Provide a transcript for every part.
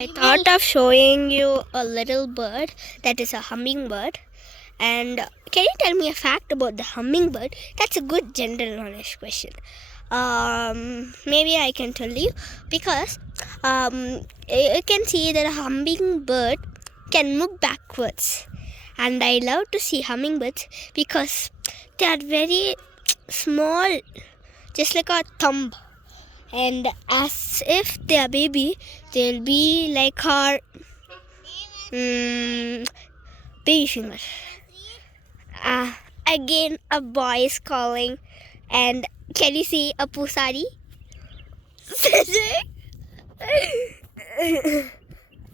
I thought of showing you a little bird that is a hummingbird. And can you tell me a fact about the hummingbird? That's a good general knowledge question. Maybe I can tell you because you can see that a hummingbird can move backwards. And I love to see hummingbirds because they are very small, just like a thumb. And as if they are baby, they'll be like our baby finger. Again, a boy is calling, and can you see a pusari?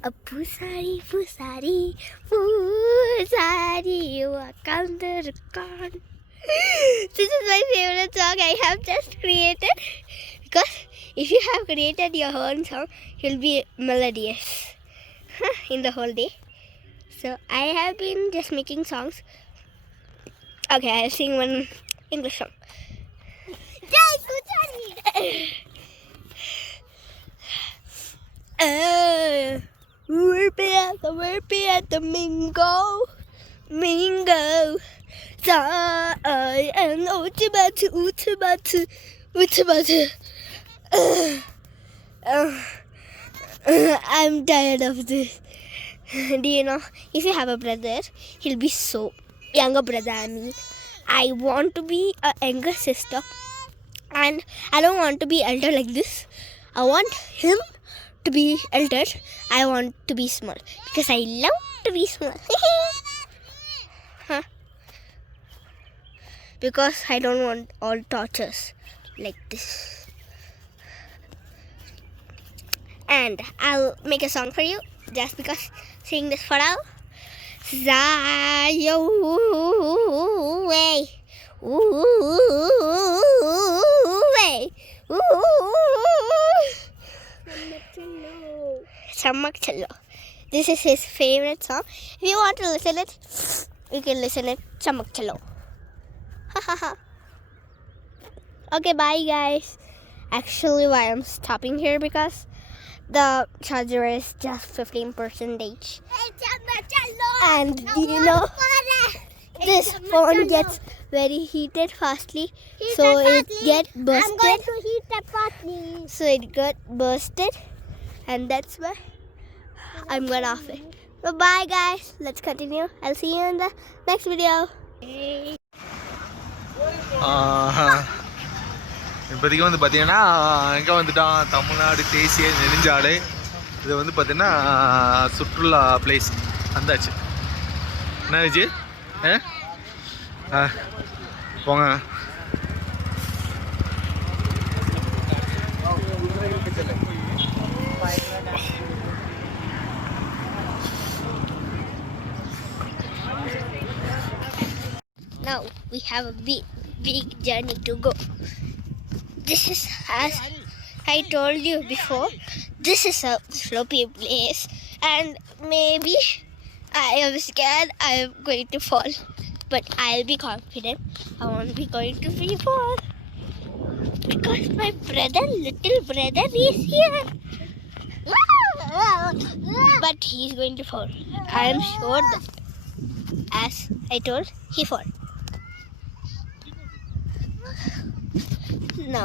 A pusari, pusari, pusari, walk on the corn. This is my favorite song I have just created. Because if you have created your own song, you'll be melodious in the whole day. So I have been just making songs. Okay, I'll sing one English song. We're at the mingo. Sa and utibatu. I'm tired of this. Do you know, if you have a brother, he'll be so younger brother. I want to be a younger sister, and I don't want to be elder like this. I want him to be elder. I want to be small because I love to be small. Huh? Because I don't want all tortures like this. And I'll make a song for you just because sing this for now. Zayo way. Chamak. This is his favorite song. If you want to listen it, you can listen it. Chamak Chalo. Okay, bye guys. Actually, why I'm stopping here because the charger is just 15%. And you know, this phone gets very heated fastly, so it get bursted. I'm going to heat it fastly. So it got bursted, and that's why I'm gonna off it. So bye guys. Let's continue. I'll see you in the next video. இப்போதைக்கு வந்து பார்த்தீங்கன்னா எங்கே வந்துட்டோம், தமிழ்நாடு தேசிய நெடுஞ்சாலை. இது வந்து பார்த்தீங்கன்னா சுற்றுலா பிளேஸ் வந்தாச்சு. என்ன விஜய் போங்க. Now we have a big journey to go. This is, as I told you before, this is a slopey place, and maybe I am scared I am going to fall, but I'll be confident I won't be going to fall because my little brother is here. But he's going to fall. I am sure that, as I told, he fall. No,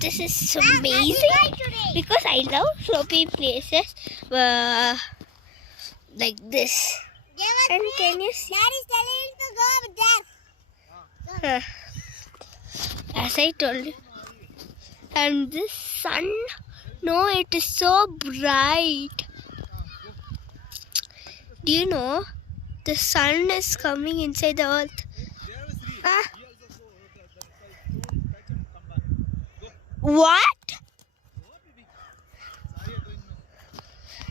this is amazing because I love slopey places like this. And can you see? Dad is telling him to go over there. As I told you. And this sun, no, it is so bright. Do you know the sun is coming inside the earth? What?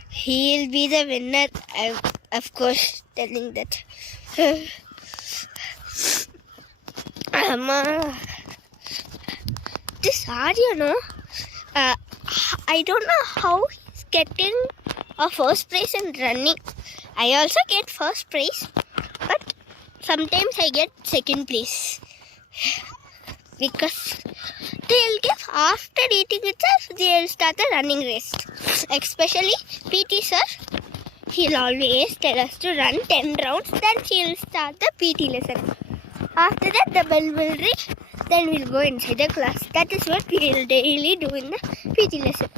He'll be the winner. I'm, of course, telling that. This Arya, no? I don't know how he's getting a first place in running. I also get first place, but sometimes I get second place. Because they'll give after eating itself, they'll start a running race. Especially PT sir, he'll always tell us to run 10 rounds, then he'll start the PT lesson. After that, the bell will ring, then we'll go inside the class. That is what we'll daily do in the PT lesson.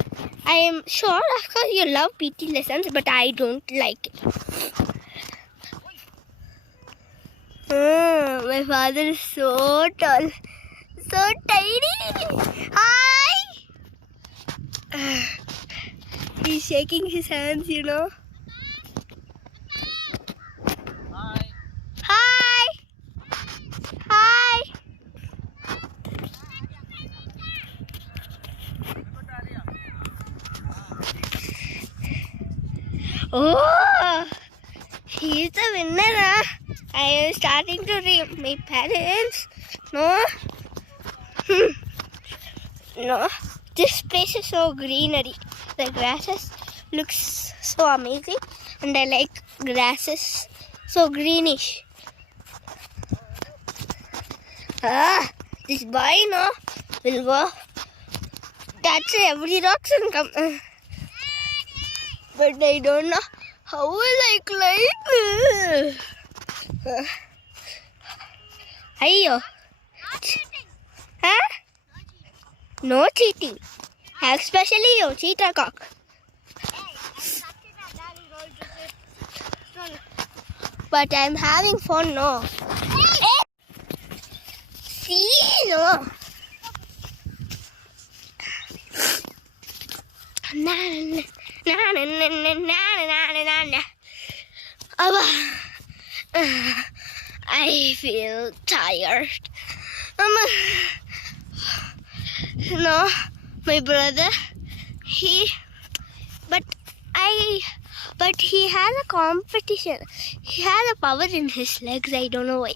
I am sure, of course, you love PT lessons, but I don't like it. My father is so tall, so tiny. Hi! He's shaking his hands, you know. Hi! Hi! Hi! Oh! He's the winner, huh? I am starting to read my parents. No? No. This place is so greenery. The grasses looks so amazing, and I like grasses so greenish. This boy, no, will go touch every rocks and come. But I don't know how will I climb. Ayyo. Huh? No cheating. Especially you, cheater cock. But I'm having fun, no. See, no. Na na na na na na na na na. I feel tired. No, my brother, but he has a competition. He has a power in his legs. I don't know why.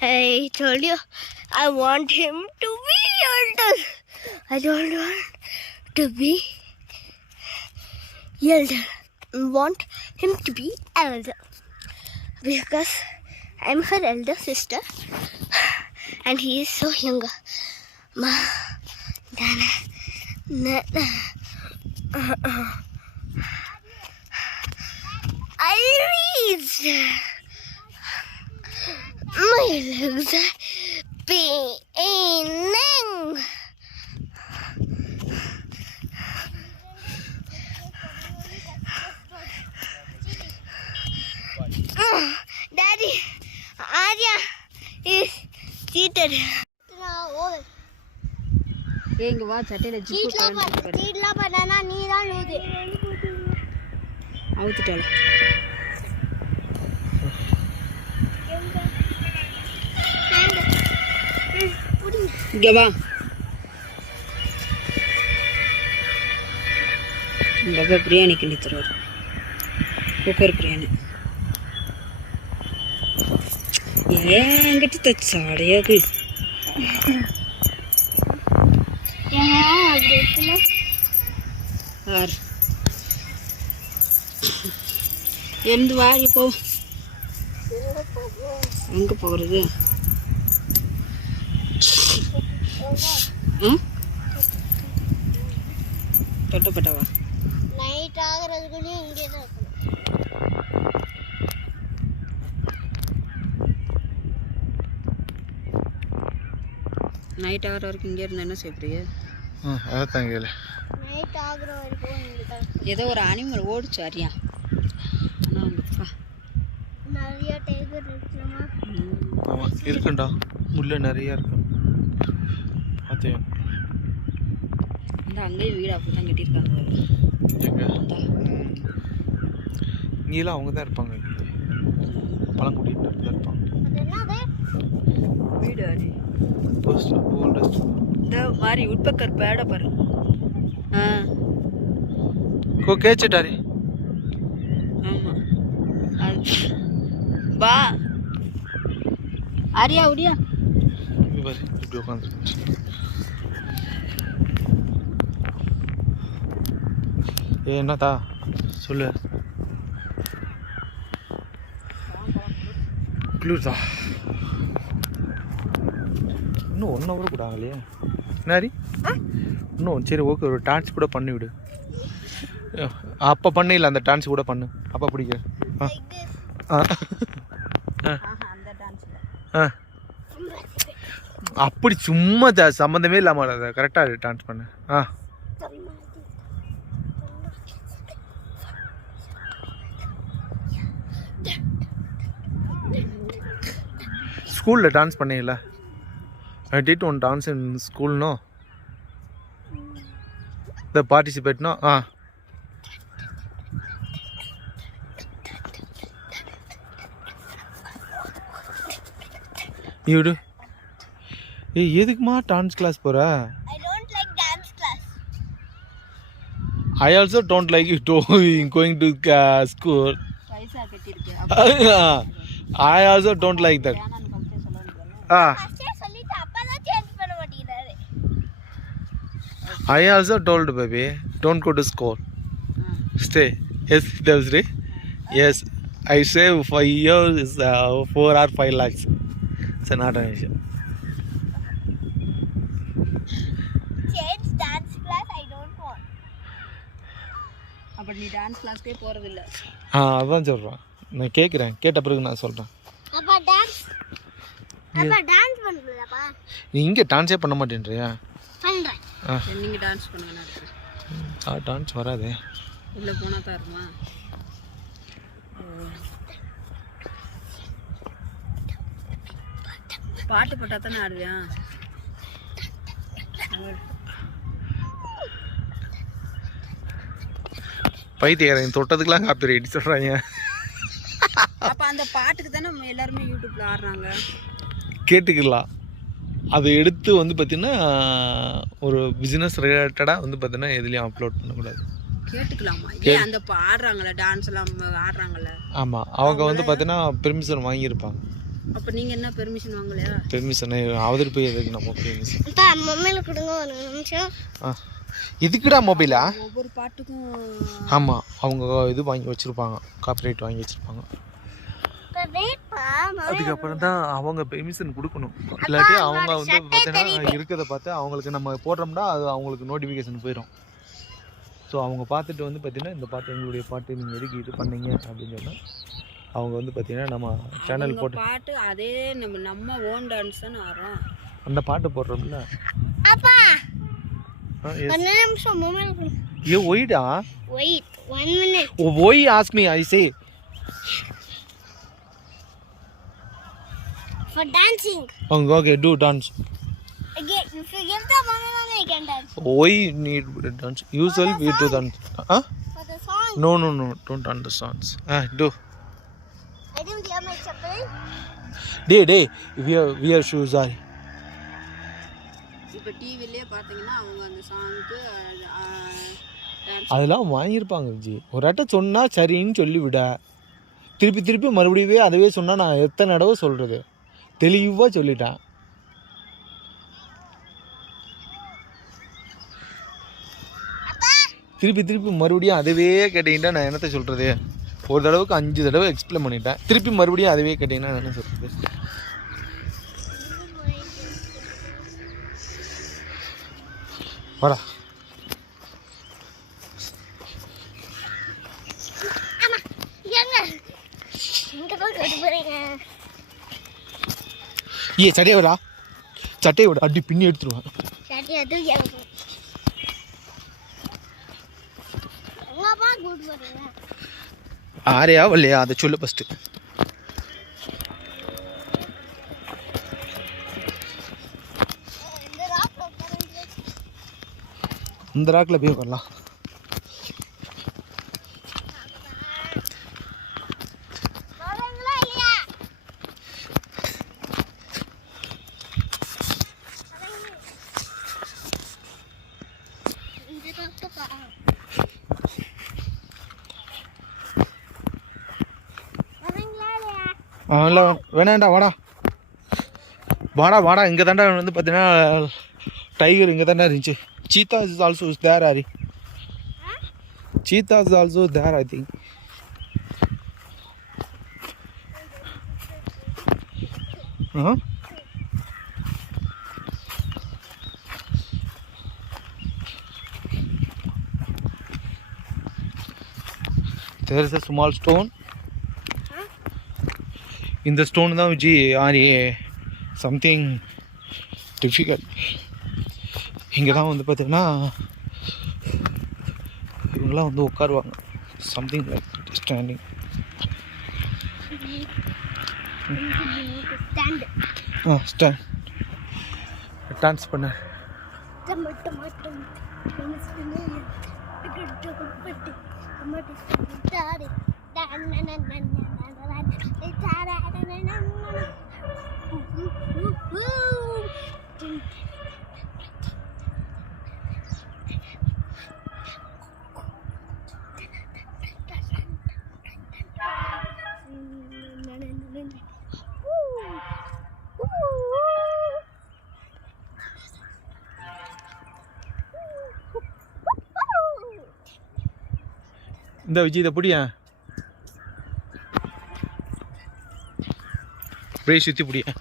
I told you, I want him to be elder. I don't want to be elder. I want him to be elder because I'm her elder sister and he is so younger. I reached. My legs are paining. Daddy, Arya is cheated. எங்க வா சட்டையில ஜிப்பு சீட்ல பண்ணனா நீ தான் லூது. அவுத்துட்டால. இங்க வா. இந்த பிரியாணி கிண்டி தருவார். குக்கர் பிரியாணி. என்கிட்ட தச்சாடையாக்கு எழுந்து வா இப்போ எங்க போகிறது தொட்டப்பட்டவா நைட் ஆகிறதுக்குள்ளேயும் இங்கே தான் இருக்கணும். நைட் ஆகிற வரைக்கும் இங்கே இருந்தால் என்ன செய்ய அதான் கேளு. நைட் ஆகிற வரைக்கும் ஏதோ ஒரு அனிமல் ஓடிச்சு அறியா நிறைய டைகர் இருக்குமா? ஆமாம் இருக்குண்டா, முள்ள நிறையா இருக்கும். அதையும் இந்த அங்கேயும் வீடு அப்படி தான் கட்டியிருக்காங்க. எங்க இங்கெல்லாம் அவங்க தான் இருப்பாங்க, பழங்குடியினர் தான் இருப்பாங்க. வீடு அது ஓல்டஸ்ட் இந்த மாதிரி உட்பக்கர் பேட பாரு. को கேச்சிட்டாரி. ஆமாம் பா ஆரியா உடியா இப்படி உட்காந்துருக்கு. என்னத்தா சொல்லு. குளிர்தா இன்னும் 1 hour கூட ஆகலையே. நாரி இன்னும் சரி ஓகே ஒரு டான்ஸ் கூட பண்ணி விடு. அப்போ பண்ணல அந்த டான்ஸ் கூட பண்ணு. அப்போ பிடிக்க அப்படி சும்மா சம்மந்தமே இல்லாமல் அதை கரெக்டாக டான்ஸ் பண்ணு. ஸ்கூலில் டான்ஸ் பண்ணீங்களா? I did one dance in school, no? The participate, no? You do? Hey, எதுக்குமா டான்ஸ் கிளாஸ் போற? I don't like dance class. I also don't like you going to school. பைசா கட்டிருக்கு. I also don't like that. சொல்லிட்டு அப்பா தான் சேஞ்ச் பண்ண மாட்டேங்கிறாரு. I also told baby, don't go to school. Stay. Yes, Devsri. Yes, I save for years is 4 or 5 lakhs. It's not an issue. Change dance class, I don't want. அப்ப நீ டான்ஸ் கிளாஸ்க்கே போறது இல்ல. அதான் சொல்றேன். நான் கேக்குறேன். கேட்ட பிறகு நான் சொல்றேன். அப்பா டான்ஸ் பண்ணுறப்பா. நீ இங்கே டான்ஸே பண்ண மாட்டேன்றியா? பண்ணுறேன். நீங்க டான்ஸ் பண்ணுங்க. டான்ஸ் வராதே. உள்ள போனா தான் இருக்குமா? பாட்டு போட்டா தானே ஆடுவியா? பைத்தியக்காரன் தொட்டதுக்கெல்லாம் காப்பி ரைட் சொல்றாங்க. அப்ப அந்த பாட்டுக்கு தானே எல்லாருமே யூடியூப்ல ஆடுறாங்க. கேட்டுக்கலாம். அதை எடுத்து வந்து பார்த்தீங்கன்னா ஒரு பிஸ்னஸ் ரிலேட்டடாக வந்து பார்த்தீங்கன்னா எதுலேயும் அப்லோட் பண்ணக்கூடாது. கேட்டுக்கலாமா? அந்த ஆடுறாங்களே டான்ஸ் எல்லாம் ஆடுறாங்களே. ஆமாம், அவங்க வந்து பார்த்தீங்கன்னா பெர்மிஷன் வாங்கியிருப்பாங்க. அப்போ நீங்கள் என்ன பெர்மிஷன் வாங்கலையா? பெர்மிஷன் அவதற்கு போய் எதுக்கு நம்ம பெர்மிஷன்? மொபைல் கொடுங்க ஒரு நிமிஷம். இதுக்குடா மொபைலா? ஒவ்வொரு பாட்டுக்கும் ஆமாம், அவங்க இது வாங்கி வச்சுருப்பாங்க, காப்பிரைட் வாங்கி வச்சுருப்பாங்க. அதுக்கப்புறம் தான் அவங்க பெர்மிஷன் கொடுக்கணும். இல்லாட்டி அவங்க வந்து பார்த்தீங்கன்னா இருக்கிறத பார்த்து அவங்களுக்கு நம்ம போடுறோம்னா அது அவங்களுக்கு நோட்டிஃபிகேஷன் போயிடும். ஸோ அவங்க பார்த்துட்டு வந்து பார்த்தீங்கன்னா இந்த பாட்டு எங்களுடைய பாட்டு நீங்கள் எதுக்கு இது பண்ணீங்க அப்படின்னு சொன்னால் அவங்க வந்து பார்த்தீங்கன்னா நம்ம சேனல் போட்டு பாட்டு அதே நம்ம ஓன் டான்ஸ் தானே ஆடுறோம். அந்த பாட்டு போடுறோம்ல. அப்பா ஒரு நிமிஷம் மொபைல் கொடு. ஏ ஒய்டா? Wait 1 minute. Why ask me? I say for dancing. Okay, do dance. Again, if you give the money, then I can dance. Why need dance? Usually we do dance. For the song. No, don't dance the songs. Do. I didn't wear my chappal. Day. We are shoes are. இப்போ டிவிலே பார்த்தீங்கன்னா அவங்க அந்த சாங்க்கு அதெல்லாம் வாங்கியிருப்பாங்க ஜி. ஒரு அட்டை சொன்னால் சரின்னு சொல்லி விட, திருப்பி மறுபடியும் அதவே சொன்னால் நான் எத்தனை தடவை சொல்கிறது? தெளிவாக சொல்லிட்டேன். திருப்பி மறுபடியும் அதவே கேட்டீங்கன்னா நான் என்னத்தை சொல்கிறது? ஒரு தடவைக்கு 5 தடவை எக்ஸ்பிளைன் பண்ணிட்டேன். திருப்பி மறுபடியும் அதவே கேட்டீங்கன்னா நான் என்ன சொல்கிறது? வாடா. ஏ சட்டையை விட அடி பின்னி எடுத்துருவேன். ஆரையா இல்லையா அதை சொல்லு ஃபஸ்ட்டு. இந்த ராக்கில் போய் உட்காரலாம். இல்லை வேணாண்டா, வாடா. இங்கே தாண்டா வந்து பார்த்தீங்கன்னா டைகர் இங்கே தாண்டா இருந்துச்சு. Cheetah is also there, Ari. Cheetah is also there, I think. There is a small stone. இந்த ஸ்டோன் தான் விஜி ஆரி சம்திங் டிஃபிகல்ட். இங்கே தான் வந்து பார்த்தீங்கன்னா இவங்கெல்லாம் வந்து உட்காருவாங்க. Something like standing. Stand dance பண்ண. இந்த விஜய் இதை பிடியா, அப்படியே சுற்றி பிடியா.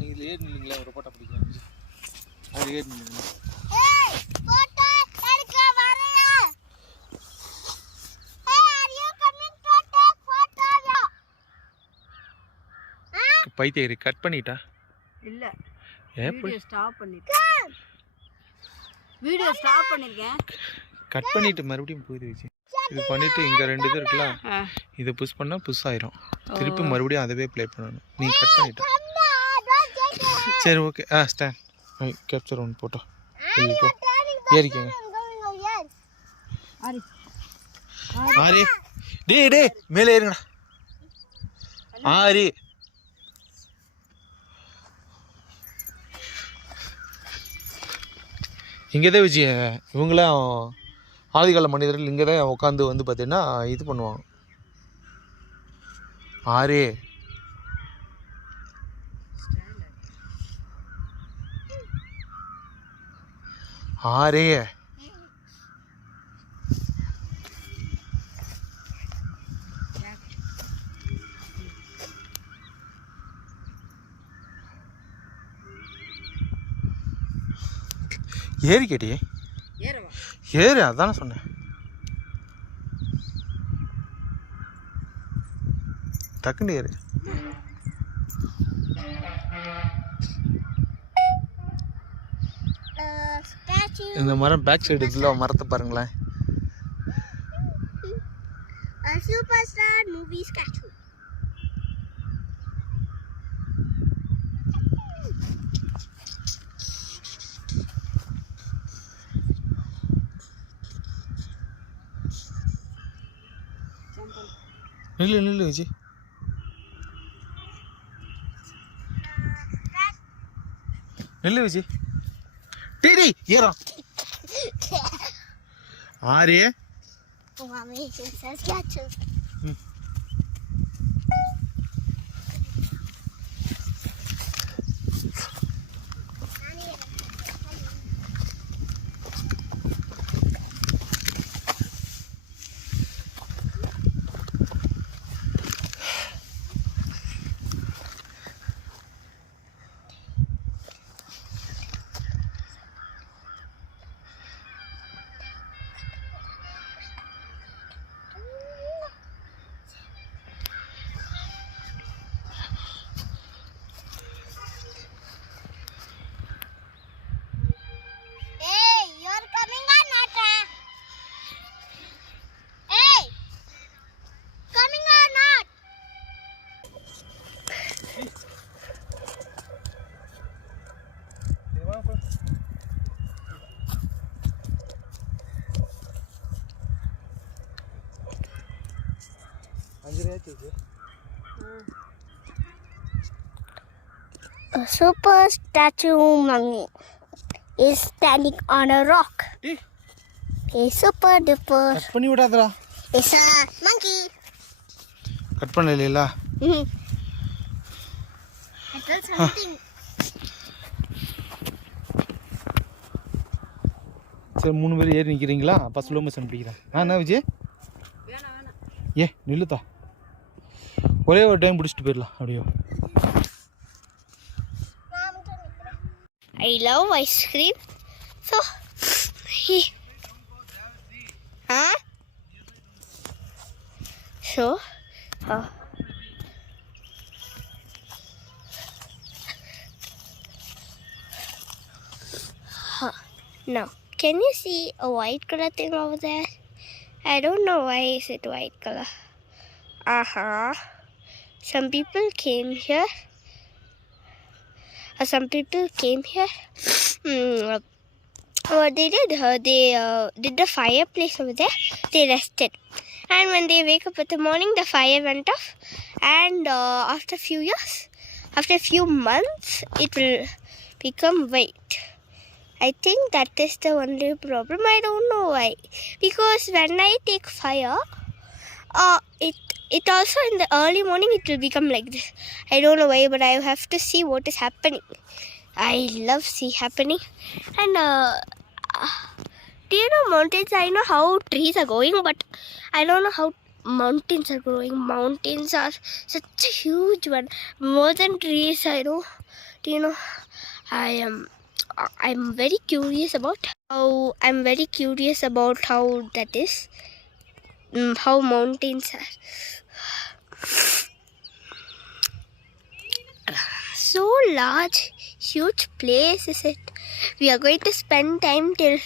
இதில் ஏறி நில்லுங்களா, ஒரு போட்டோ பிடிக்கிறேன். அது ஏறி நில்லுங்களா. பைத்தியரி கட் பண்ணிட்டா இல்ல, எப்படி ஸ்டாப் பண்ணிருக்கேன். வீடியோ ஸ்டாப் பண்ணிருக்கேன். கட் பண்ணிட்டு மறுபடியும் போயிடு வச்சு இது பண்ணிட்டு இங்க ரெண்டு இது இருக்குல்ல, இதை புஷ் பண்ணா புஷ் ஆயிரும். திருப்பி மறுபடியும் அதவே ப்ளே பண்ணணும். நீ கட் பண்ணிட்ட. சரி okay. Stand capture one photo. ஏறிக்கங்க. ஆரி டே மேலே ஏறுங்கடா. ஆரி இங்கே தான் விஜய இவங்களாம் ஆதிகால மனிதர்கள் இங்கே தான் உட்காந்து வந்து பார்த்தீங்கன்னா இது பண்ணுவாங்க. ஆரே ஆரே ஏறி கேட்டியே. ஏறு, அதானே சொன்னேன். டக்குன்னு ஏறு. இந்த மரம் பேக் சைடு இதுல மரத்தை பாருங்களேன். Super star movie statue. நில்லு விஜய். நில்லு விஜய். டேடி ஏறா. ஆரே A super statue mummy is standing on a rock. A super duper cut பண்ணி விடாதடா. is a monkey. கட் பண்ணலையா? I felt something. சரி 3 பேர் ஏறி நிற்கிறீங்களா? அப்போ ஸ்லோ மோஷன் பிடிக்கிறேன். என்ன விஜய்? ஏ நில்லுத்தா. ஒரே ஒரு டைம் பிடிச்சிட்டு போயிடலாம் அப்படியோ. I love ice cream. So, So, now, can you see a white color thing over there? I don't know why is it white color. Some people came here. What they did, they did the fireplace over there. They rested, and when they wake up in the morning, the fire went off. And after a few months, it will become white. I think that is the only problem. I don't know why. Because when I take fire, it also in the early morning it will become like this. I don't know why, but I have to see what is happening. I love see happening. And do you know mountains? I know how trees are going, but I don't know how mountains are growing. Mountains are such a huge one, more than trees. I know. Do you know? I'm very curious about how that is. How mountains are. So large, huge place is it. We are going to spend time till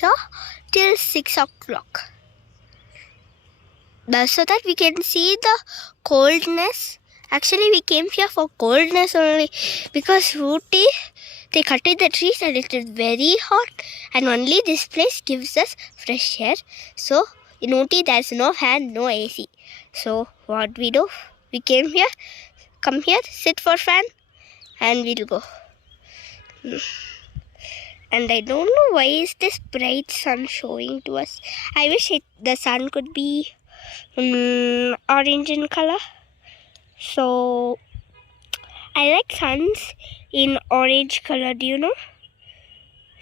6 o'clock. So that we can see the coldness. Actually, we came here for coldness only, because Ooty, they cutted the trees and it is very hot, and only this place gives us fresh air. So in Ooty there's no fan, no AC. So what we do? We come here, sit for fan, and we'll go. And I don't know why is this bright sun showing to us. I wish the sun could be orange in color. So I like suns in orange color. Do you know?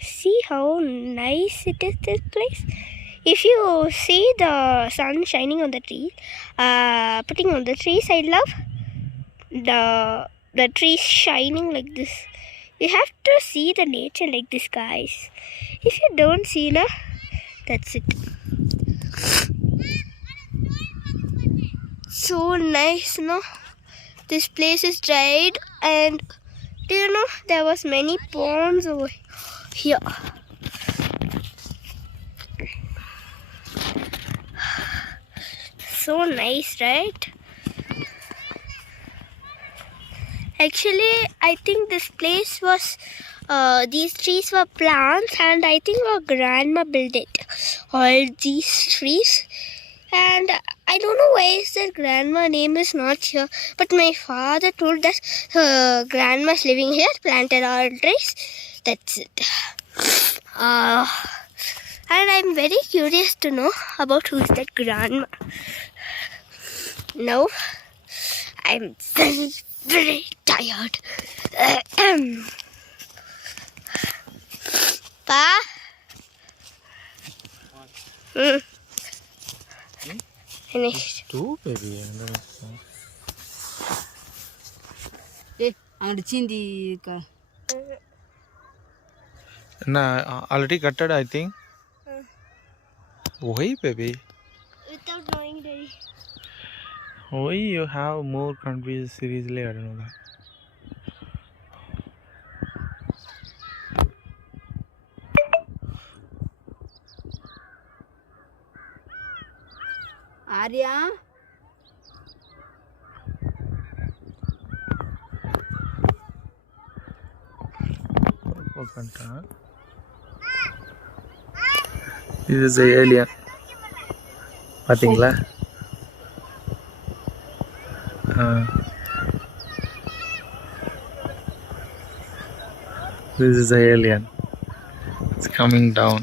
See how nice it is, this place. If you see the sun shining on the trees, putting on the trees, I love the trees shining like this. You have to see the nature like this, guys. If you don't see, that's it. So nice, no? This place is dried, and do you know there was many ponds over here. So nice, right? Actually, I think this place was, these trees were plants, and I think our grandma built it. All these trees. And I don't know why is their grandma name is not here, but my father told that grandma's living here, planted all trees. That's it. And I'm very curious to know about who is that grandma. Now, I'm very, very tired. Pa? Finished. Two baby. அங்கிட்டு சீந்தி என்ன already cutted I think. Why baby? Without knowing, Daddy. Why you have more countries seriously? I don't know that. Arya This is the alien. பாத்தீங்களா? This is the alien. It's coming down.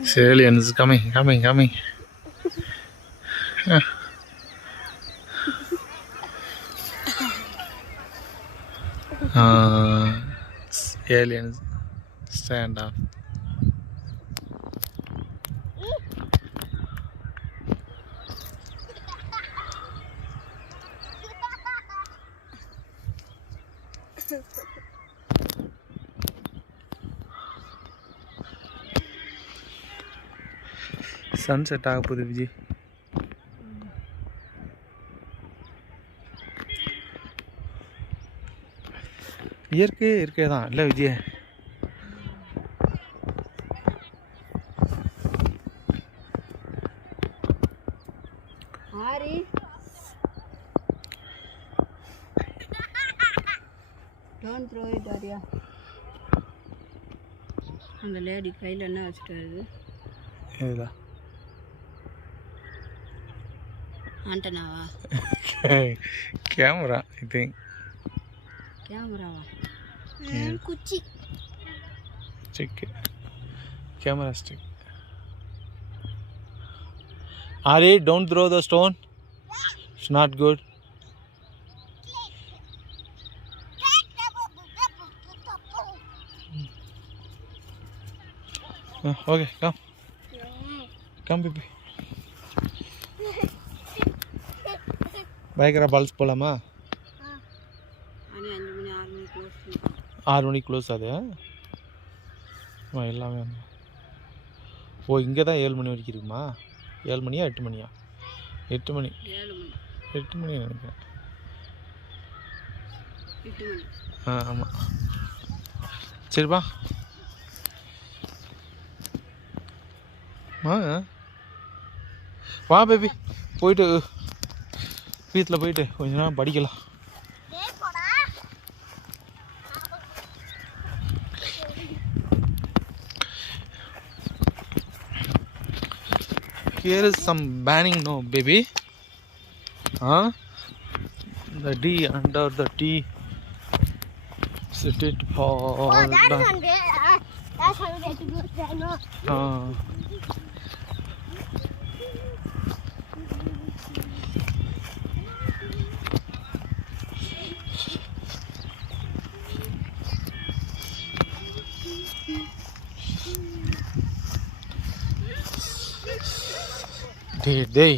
This alien is coming. Aliens stand up. Sunset ஆக போகுது விஜய். இயற்கை தான் இல்லை Vijay? Don't throw it, Arya. அந்த லேடி கையில் என்ன வச்சுட்டாரு? ஏதா ஆண்டனாவா? கேமரா ஐ திங்க். கேமராவா? குச்சி stick. Camera stick. Ari, don't throw the stone. It's not good. Okay, come baby. பயங்கர பால்ஸ் போகலாமா? 6 மணிக்கு க்ளோஸ் அது. எல்லாமே ஓ இங்கே தான் 7 மணி வரைக்கும் இருக்குமா? 7 மணியா 8 மணியா? 8 மணி. 8 மணி நினைக்கிறேன். ஆமாம். சரிப்பா வா பேபி. போயிட்டு வீட்டில் போயிட்டு கொஞ்ச நேரம் படிக்கலாம். Here is some banning, no baby? The D under the T. Set it for. Oh, that's one way. That's one way to do it. No. Day.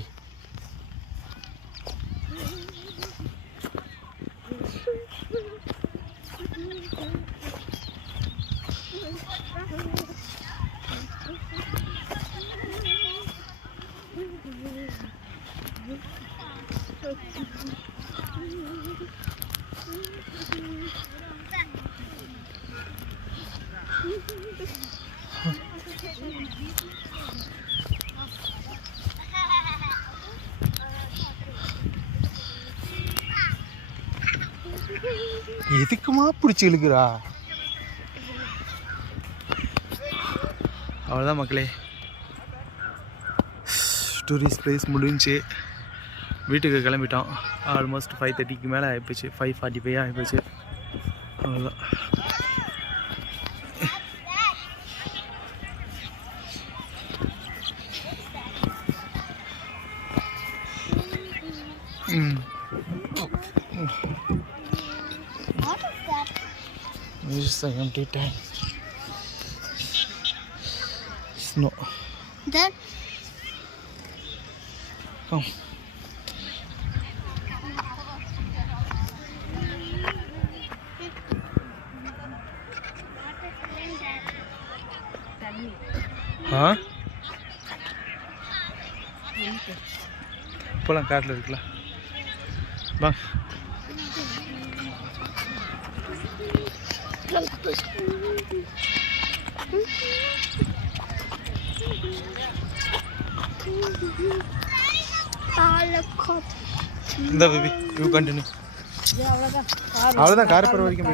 எதுக்குமா பிடிச்சி இழுக்கிறா? அவ்வளோதான் மக்களே, டூரிஸ்ட் பிளேஸ் முடிஞ்சு வீட்டுக்கு கிளம்பிட்டோம். ஆல்மோஸ்ட் 5:30க்கு மேலே ஆகிப்போச்சு. 5:45 ஆகிப்போச்சு. அவ்வளோதான். It's just an empty tank. Snow. There. Come. Huh? போலாம், காட்டில் இருக்கலாம். வா. இந்த பேபி, யூ கண்டினியூ. அவ்வளோதான் கார் பருவ வரைக்கும்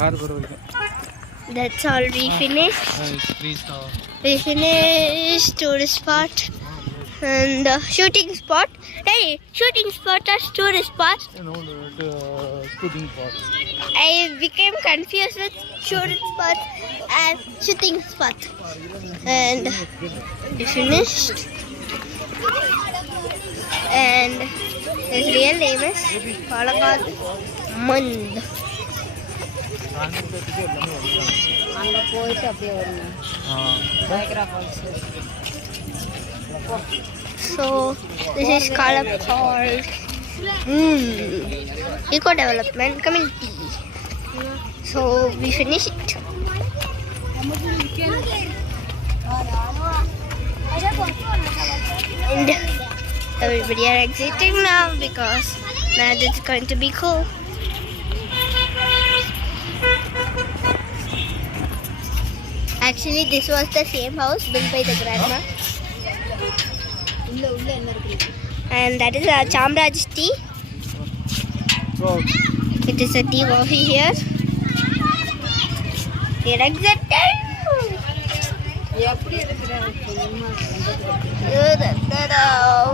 கார் பருவ வரைக்கும். That's all we finished. It's 3 star. We finished tourist spot and shooting spot. Hey, shooting spot or tourist spot? No, shooting spot. I became confused with shooting spot and shooting spot. And we finished. And his real name is Palakad Mand. அங்கே போயிட்டு அப்படியே வருங்க பயங்கரா falls. So this is called Eco Development Community. So we finish it. And everybody are exiting now because now it's going to be cool. Actually, this was the same house built by the grandma. உள்ள என்ன இருக்கு? And that is a Chamraj tea. So, It is a tea coffee here. Get exited. எப்படி எடுக்கிறேன்?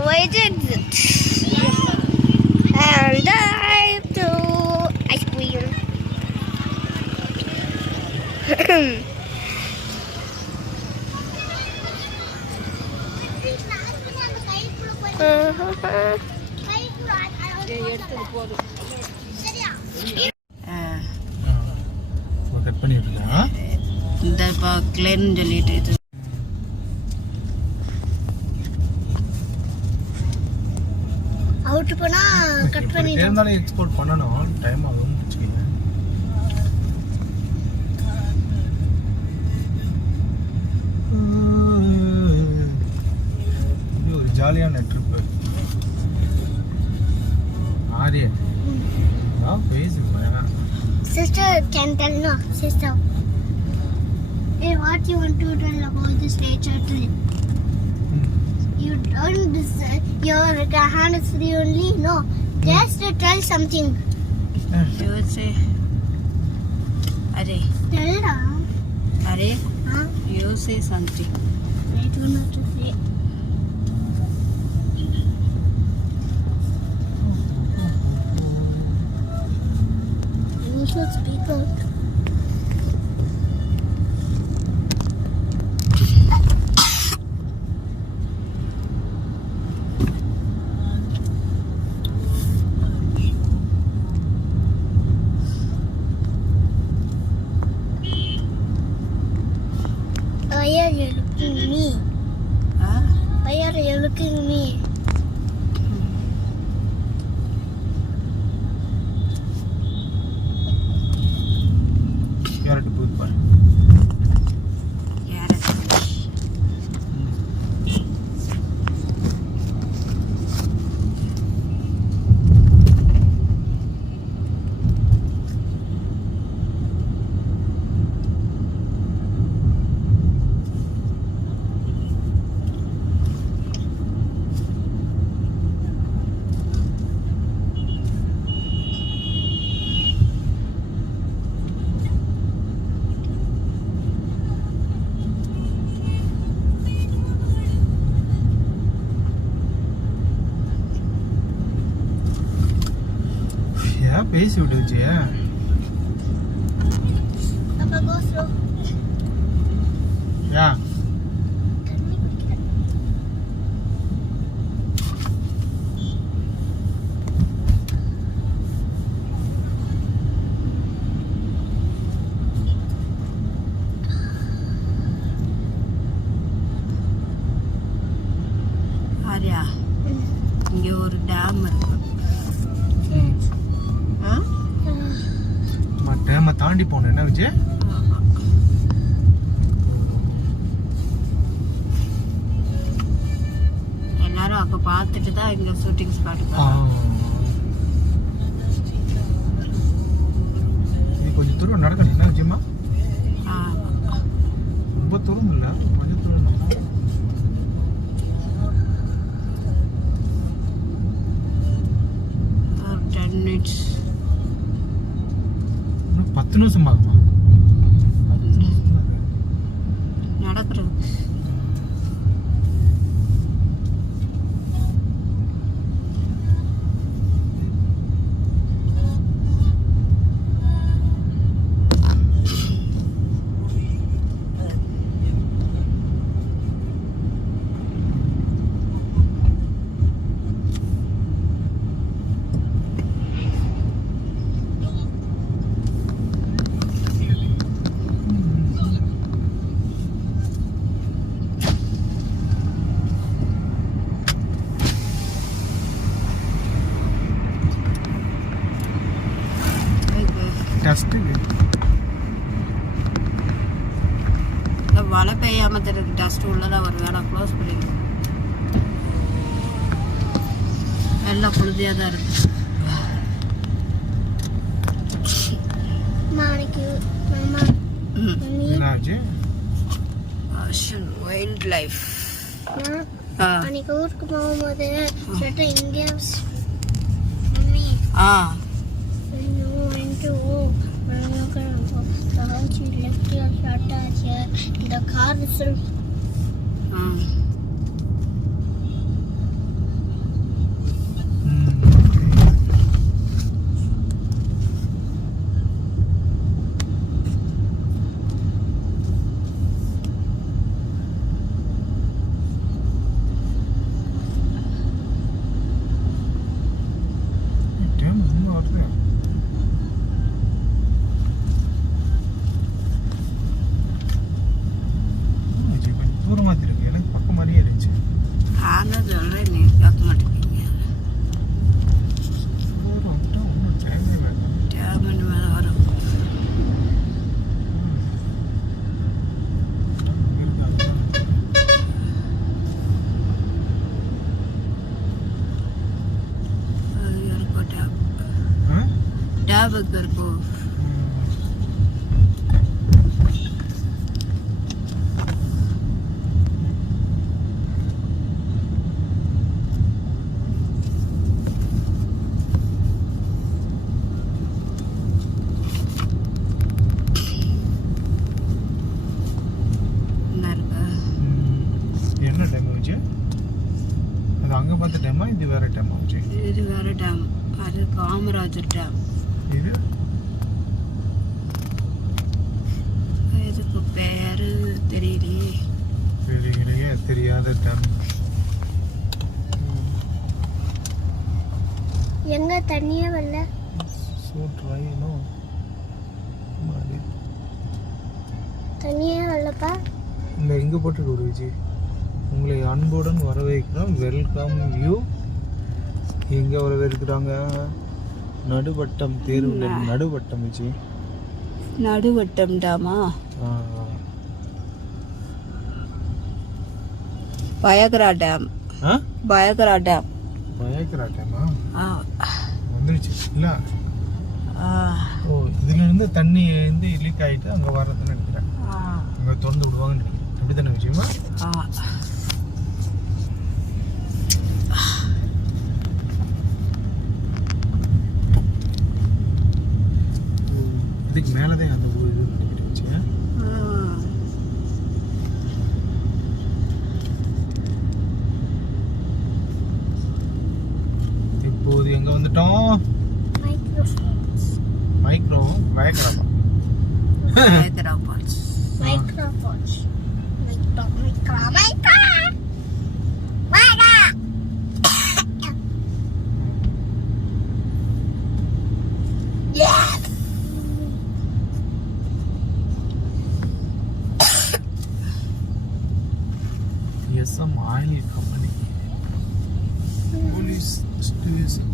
Wait exit. And dive to ice cream. எடுத்தது போதும். கட் பண்ணி விட்டுலாம். இந்த கிளேன்னு சொல்லிட்டு இது அவுட் போனா கட் பண்ணி இருந்தாலும் எக்ஸ்போர்ட் பண்ணணும், டைம் ஆகும் வச்சுக்கோங்க. இது ஒரு ஜாலியான ட்ரிப்பு. ஆரியா பேசுங்க. Sister can tell no sister. Hey, what you want to tell about this nature trip? You don't your hand is free only. No, just to tell something. You would say, Are, Tell her. Are, Huh? you say something. I don't know to say. You should speak out. Why are you looking at me? Huh? Why are you looking at me? Carrot booth பாரு. Carrot. ஏன் பேசி விட்டுச்சு? Papa, go slow. ஏன் ஆரியா, இங்கே ஒரு டேம் இருக்கு. ஆ? டேமை தாண்டி போகணும். என்ன வச்சு ஆமா. எல்லாரும் அப்போ பார்த்துட்டு தான் இங்கே ஷூட்டிங் ஸ்பாட்டுக்கு இது கொஞ்சம் தூரம் நடக்கணும். என்ன வச்சுமா? ஆமாம். ரொம்ப தூரம் இல்லை, கொஞ்சம் தூரம் தான். ஒரு 10 minutes 10 நிமிஷம் ஆகுமா? நடக்கிறது மழை பெய்யாம தெரியுது. டஸ்ட் உள்ளதான் ஒரு வேலை க்ளோஸ் பண்ணிடுவோம். எல்லாம் புழுதியாக தான் இருக்கு. வைல்ட் லைஃப் அன்னைக்கு ஊருக்கு போகும்போது India the car whistle. Burger को என்ன டைம் ஆச்சு அது அங்க பார்த்த டைமா இது வேற டைம் ஆச்சு இது வேற டைம் அது காமராஜர் டைம் இது இதுக்கு பேரு தெரியலையே தெரியாத டைம் எங்க தண்ணியே வரல சோ ட்ரை நோ மாடி தண்ணியே வரலப்பா இந்த எங்க போட்டு ஒரு விஜய் உங்களை அன்புடன் வரவேற்கிறோம் வெல்கம் யூ எங்க வரவேற்கிறாங்க நடுவட்டம் தேர்வு நடுவட்டம் விஜய் நடுவட்டம் டாமா பயகரா டேம் பயகரா டேம் பயகரா டேமா வந்துருச்சு இல்ல ஓ இதுல இருந்து தண்ணி வந்து லீக் ஆயிட்டு அங்க வரதுன்னு நினைக்கிறேன் அங்க திறந்து விடுவாங்கன்னு நினைக்கிறேன் அப்படி தானே விஷயமா இதுக்கு மேலதான் அந்த இது நினைக்கிறேன் இப்போது எங்க வந்துட்டோம் micro some oil company police station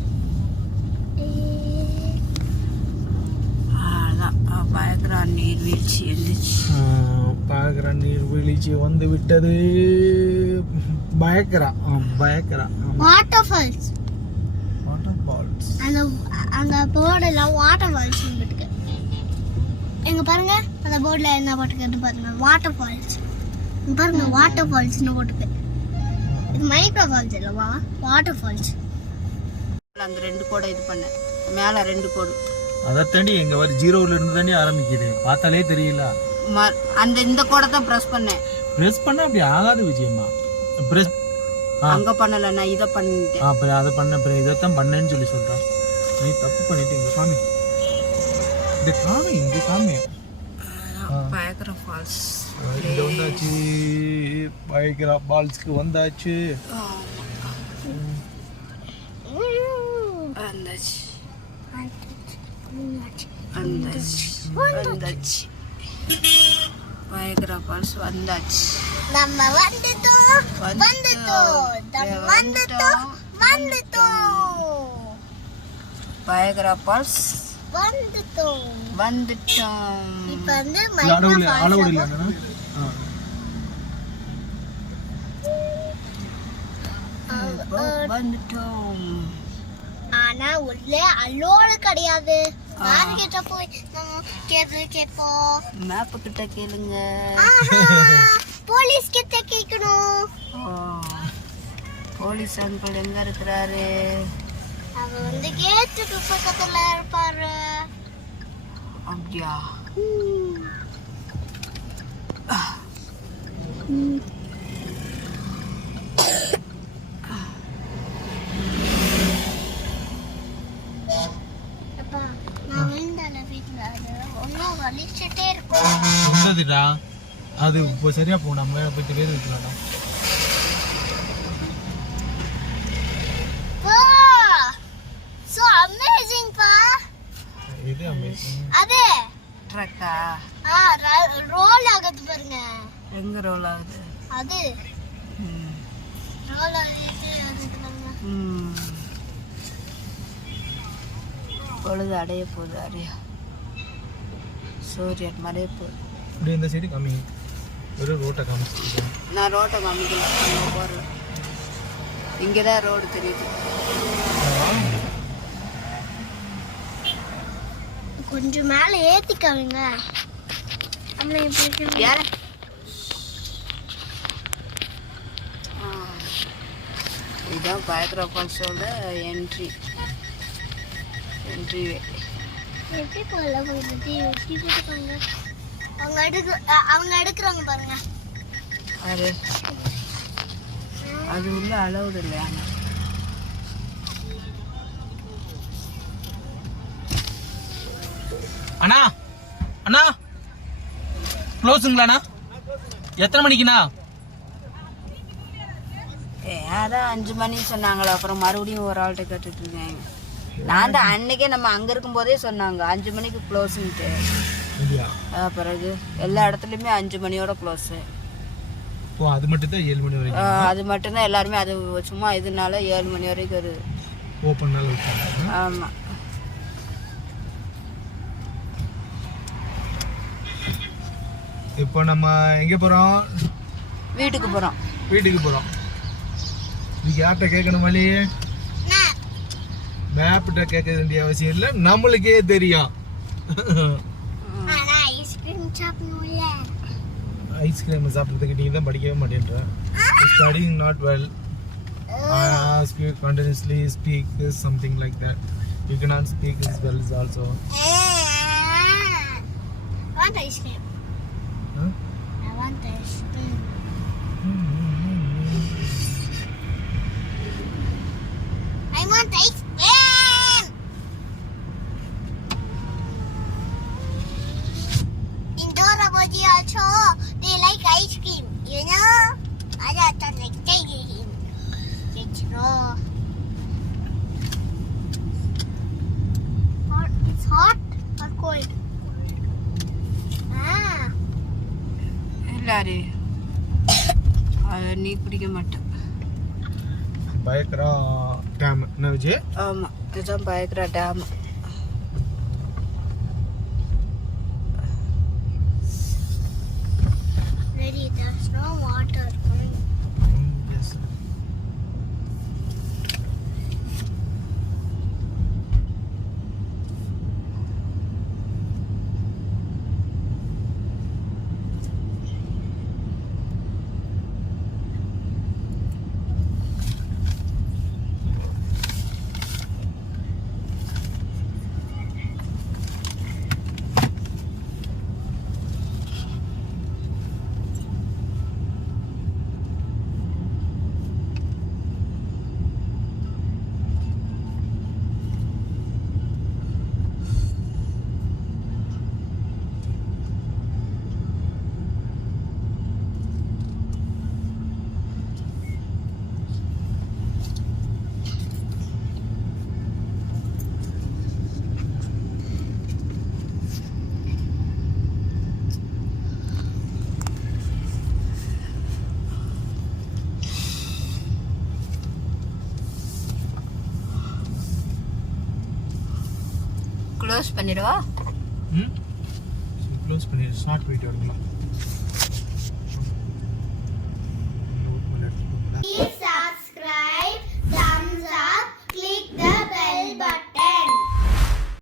Niagara நீர்வீழ்ச்சி பயகரா நீர்வீழ்ச்சி வந்து விட்டது பயகரா வாட்டர் ஃபால்ஸ் அந்த போர்டுல வாட்டர் ஃபால்ஸ் இருக்கு எங்க பாருங்க அந்த போர்டுல என்ன போட்டுருக்கு பாருங்க வாட்டர் ஃபால்ஸ் பாருங்க வாட்டர் ஃபால்ஸ்னு போட்டுருக்கு இது மைக்ரோ ஃபால்ஸ் இல்லவா வாட்டர் ஃபால்ஸ் அந்த ரெண்டு கோடை இது பண்ண மேல ரெண்டு கோடு அதை தாண்டி எங்க வர 0ல இருந்து தாண்டி ஆரம்பிக்குது, பார்த்தாலே தெரியல. அந்த இந்த கோடை தான் ப்ரெஸ் பண்ணேன். ப்ரெஸ் பண்ண அப்படி ஆகாது விஜயம்மா. ப்ரெஸ் அங்க பண்ணல, நான் இதை பண்ணிட்டேன். அப்புறம் அதை பண்ண அப்புறம் இதைத்தான் பண்ணேன்னு சொல்லி சொல்கிறேன். நீ தப்பு பண்ணிட்டு இங்கே காமி, இந்த காமி, இந்த காமி. பயங்கர ஃபால்ஸ் இங்கே வந்தாச்சு, பயங்கர ஃபால்ஸ்க்கு வந்தாச்சு. வந்தாச்சு பயங்கர ஃபால்ஸ் வந்தாச்சு. நம்ம வந்துட்டோம். பயங்கர ஃபால்ஸ் வந்துட்டோம். இப்ப வந்து அளவுடு இல்லை வந்துட்டோம். ஆனா உள்ள அலோடு கிடையாது. மார்க்கெட்ட போய் நம்ம கேட்போம். மேப் கிட்ட கேளுங்க. போலீஸ் கிட்ட கேட்கணும். போலீஸ் அங்கிள் எங்க இருக்கிறாரு? அவர் வந்து கேட்டுக்கு பக்கத்துல இருப்பாரு. அப்படியா? அது இப்போ சரியா போ, நம்ம வேற போயிட்டு வேறு வைக்கலாம். சோ அமேசிங் பா. இது அமேசிங். அது ட்ரக்கா? ரோல் ஆகுது பாருங்க. எங்க ரோல் ஆகுது? அது ரோல் ஆகுது. அது பொழுது அடைய போகுது. அடையா சூரியன் மறைய போகுது. இப்படி இந்த சைடு காமி, ஒரு ரோட்டை காமிச்சு. நான் ரோட்டை காமிக்கல, போகிறேன். இங்கே தான் ரோடு தெரியுது. கொஞ்சம் மேலே ஏற்றிக்காவீங்க. இதுதான் பயங்கர ஃபால்ஸோட என்ட்ரி வே. எப்படி போகல அவங்க எடுக்கிறாங்க பாருங்க. அது உள்ள அலவுடு இல்லையா? அண்ணா அண்ணா க்ளோஸுங்களாண்ணா? எத்தனை மணிக்குண்ணா? அதான் 5 மணின்னு சொன்னாங்களா. அப்புறம் மறுபடியும் ஒரு ஆள்கிட்ட கேட்டுட்டு இருக்கேன். நான் தான் அன்னைக்கே நம்ம அங்கே இருக்கும்போதே சொன்னாங்க 5 மணிக்கு க்ளோஸுன்ட்டு. பிறகு எல்லா இடத்துலையுமே 5 மணியோட க்ளோஸு. அது மட்டும் தான் 7 மணி வரைக்கும். அது மட்டும்தான் எல்லாருமே, அது சும்மா இதனால 7 மணி வரைக்கும் ஒரு ஓப்பன். ஆமாம். இப்போ நம்ம எங்கே போகிறோம்? வீட்டுக்கு போகிறோம். இதுக்கு யார்கிட்ட கேட்கணும்? வழி மேப்கிட்ட கேட்க வேண்டிய அவசியம் இல்லை, நம்மளுக்கே தெரியும். ஐஸ்கிரீம் சாப்பிட்றதுக்கு நீங்கள் தான் படிக்கவே மாட்டேன்ற. Studying not well. I ask you continuously speak this something like that. You cannot speak as well as also. Want ice cream? Huh? I want ice cream. I want ice cream. In Doraboji also, they like ice cream. You know? I thought like taking him. It's raw. It's hot or cold? எல்லாரு நீ குடிக்க மாட்டேன். பயக்கரா டேம் என்ன விஜய்? ஆமாம், இதுதான் Pykara dam. Ready, there's no water. Yes. Close பண்ணிடுவா. Close பண்ணி ஸ்டார்ட் போயிட்டு வரலாம்.